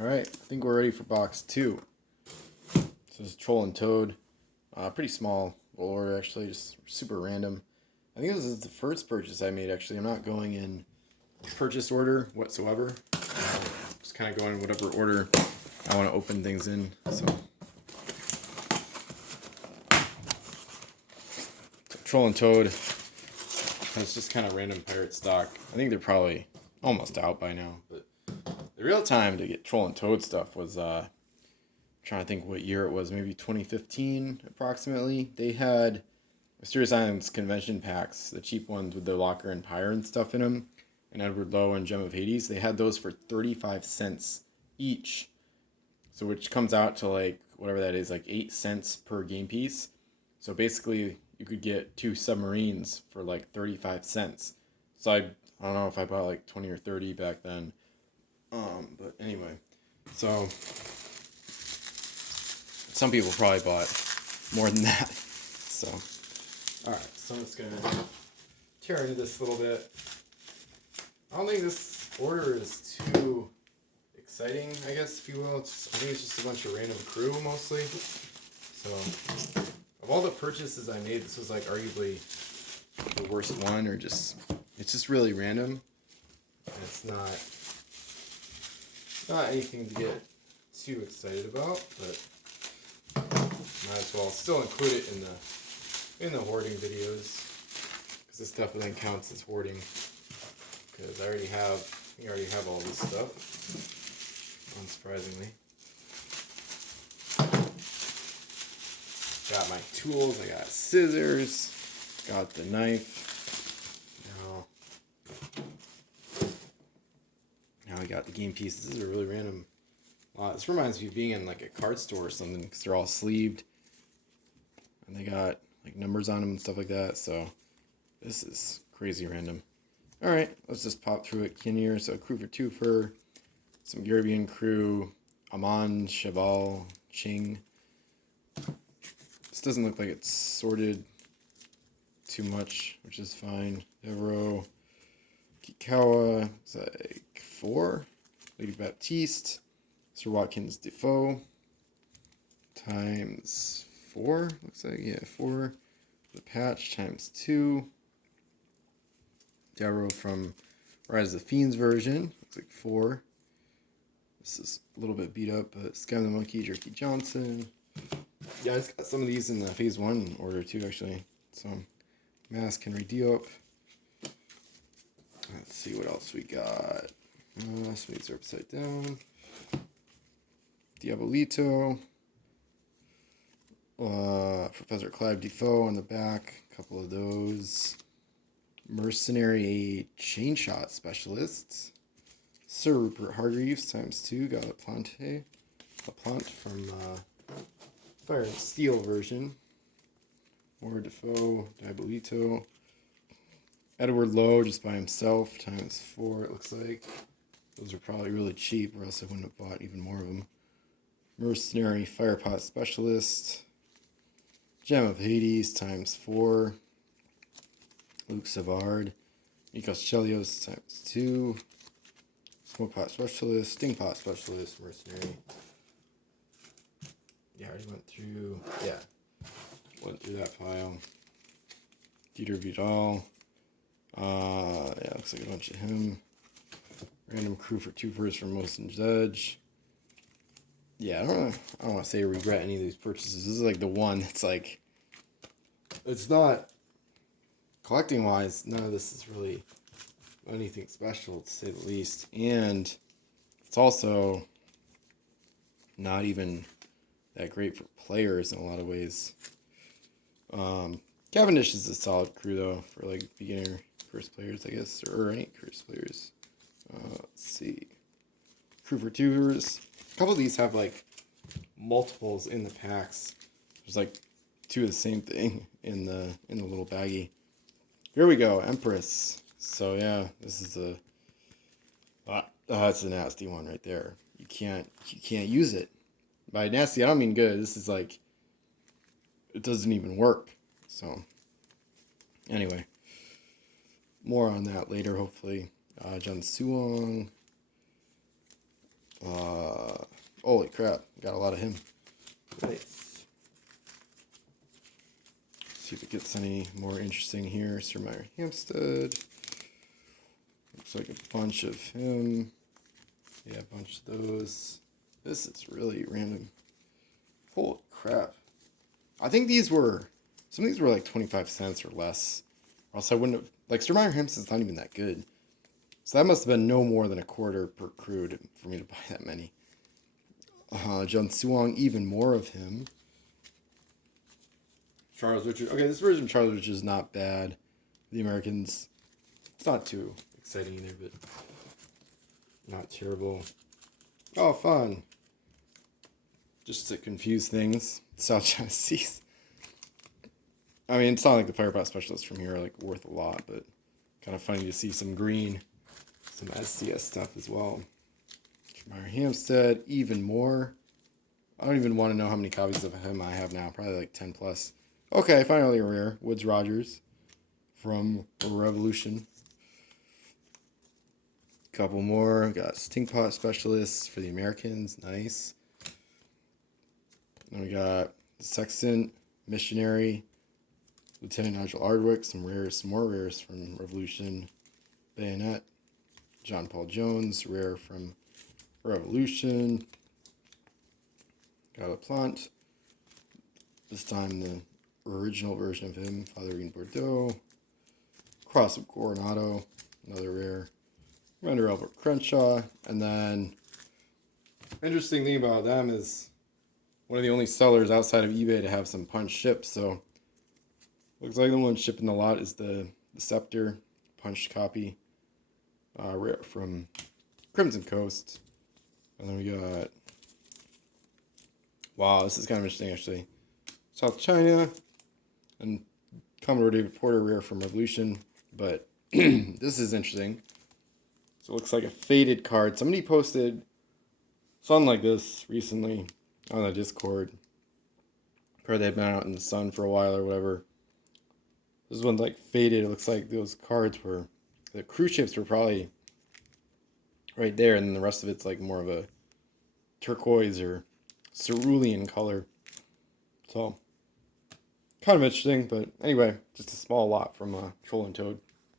Alright, I think we're ready for box 2. This is Troll and Toad. Pretty small little order actually, just super random. I think this is the first purchase I made actually. I'm not going in purchase order whatsoever. Just kind of going in whatever order I want to open things in. So Troll and Toad has just kind of random pirate stock. I think they're probably almost out by now, but the real time to get Troll and Toad stuff was, trying to think what year it was, maybe 2015 approximately. They had Mysterious Islands convention packs, the cheap ones with the Locker and Pyre and stuff in them, and Edward Lowe and Gem of Hades. They had those for 35 cents each, so which comes out to like, whatever that is, like 8 cents per game piece. So basically, you could get 2 submarines for like 35 cents. So I don't know if I bought like 20 or 30 back then. But anyway, so some people probably bought more than that. So, alright, so I'm just gonna tear into this a little bit. I don't think this order is too exciting, I guess, if you will. I think it's just a bunch of random crew mostly. So, of all the purchases I made, this was like arguably the worst one, or just, it's just really random. And it's not anything to get too excited about, but might as well still include it in the hoarding videos, because this stuff then counts as hoarding, because I already have all this stuff, unsurprisingly. Got my tools, I got scissors, got the knife. Now I got the game pieces. This is a really random. This reminds me of being in like a card store or something, because they're all sleeved and they got like numbers on them and stuff like that. So this is crazy random. All right, let's just pop through it. Kinnear, so crew for 2 for some Caribbean crew. Amon, Cheval, Ching. This doesn't look like it's sorted too much, which is fine. Devereaux, Kikawa, it's like 4. Lady Baptiste, Sir Watkins Defoe, times 4, looks like, yeah, 4. The patch, times 2. Devereaux from Rise of the Fiends version, looks like 4. This is a little bit beat up, but Scam the Monkey, Jerky Johnson. Yeah, I just got some of these in the Phase 1 order too, actually. So, Mask, Henry Diop. Let's see what else we got. Some of these are upside down. Diabolito. Professor Clive Defoe on the back. A couple of those. Mercenary Chain Shot Specialists. Sir Rupert Hargreaves times 2. Got LaPlante from Fire and Steel version. More Defoe. Diabolito. Edward Lowe just by himself, times 4 it looks like. Those are probably really cheap, or else I wouldn't have bought even more of them. Mercenary Firepot Specialist. Gem of Hades, times 4. Luke Savard. Nikos Chelios, times 2. Smoke Pot Specialist. Sting Pot Specialist. Mercenary. Yeah, I already went through that pile. Dieter Vidal. Yeah, looks like a bunch of him. Random crew for 2 firsts from Most Judge. Yeah, I don't want to say I regret any of these purchases. This is like the one that's like, it's not, collecting wise, none of this is really anything special to say the least. And it's also not even that great for players in a lot of ways. Cavendish is a solid crew though, for like beginner first players, I guess, or any first players. Let's see. Crew for 2ers. A couple of these have like multiples in the packs. There's like 2 of the same thing in the little baggie. Here we go, Empress. So yeah, this is that's a nasty one right there. You can't use it. By nasty, I don't mean good. This is like, it doesn't even work. So anyway, more on that later, hopefully. John Suong. Holy crap, got a lot of him. Nice. See if it gets any more interesting here. Sir Meyer Hampstead. Looks like a bunch of him. Yeah, a bunch of those. This is really random. Holy crap. I think some of these were like 25 cents or less. Or else I wouldn't have, like Sir Meyer Hampstead's not even that good. So that must have been no more than a quarter per crude for me to buy that many. John Suong, even more of him. Charles Richard. Okay, this version of Charles Richard is not bad. The Americans, it's not too exciting either, but not terrible. Oh, fun. Just to confuse things. South China Seas. I mean, it's not like the Firepower Specialists from here are like worth a lot, but kind of funny to see some green, some SCS stuff as well. Meyer Hampstead, even more. I don't even want to know how many copies of him I have now. Probably like 10 plus. Okay, finally a rare. Woods Rogers from Revolution. Couple more. Got Stinkpot Specialists for the Americans. Nice. Then we got Sexton, Missionary, Lieutenant Nigel Ardwick, some more rares from Revolution. Bayonet, John Paul Jones, rare from Revolution. Got a plant. This time the original version of him, Father Ian Bordeaux. Cross of Coronado, another rare. Commander Albert Crenshaw. And then, interesting thing about them is one of the only sellers outside of eBay to have some punch ships. So, looks like the one shipping the lot is the Scepter punched copy. Rare from Crimson Coast. And then we got, wow, this is kind of interesting actually. South China and Commodore David Porter, rare from Revolution. But this is interesting. So it looks like a faded card. Somebody posted something like this recently on the Discord. Probably they've been out in the sun for a while or whatever. This one's like faded. It looks like those cards were, the cruise ships were probably right there, and then the rest of it's like more of a turquoise or cerulean color. So, kind of interesting, but anyway, just a small lot from Troll and Toad.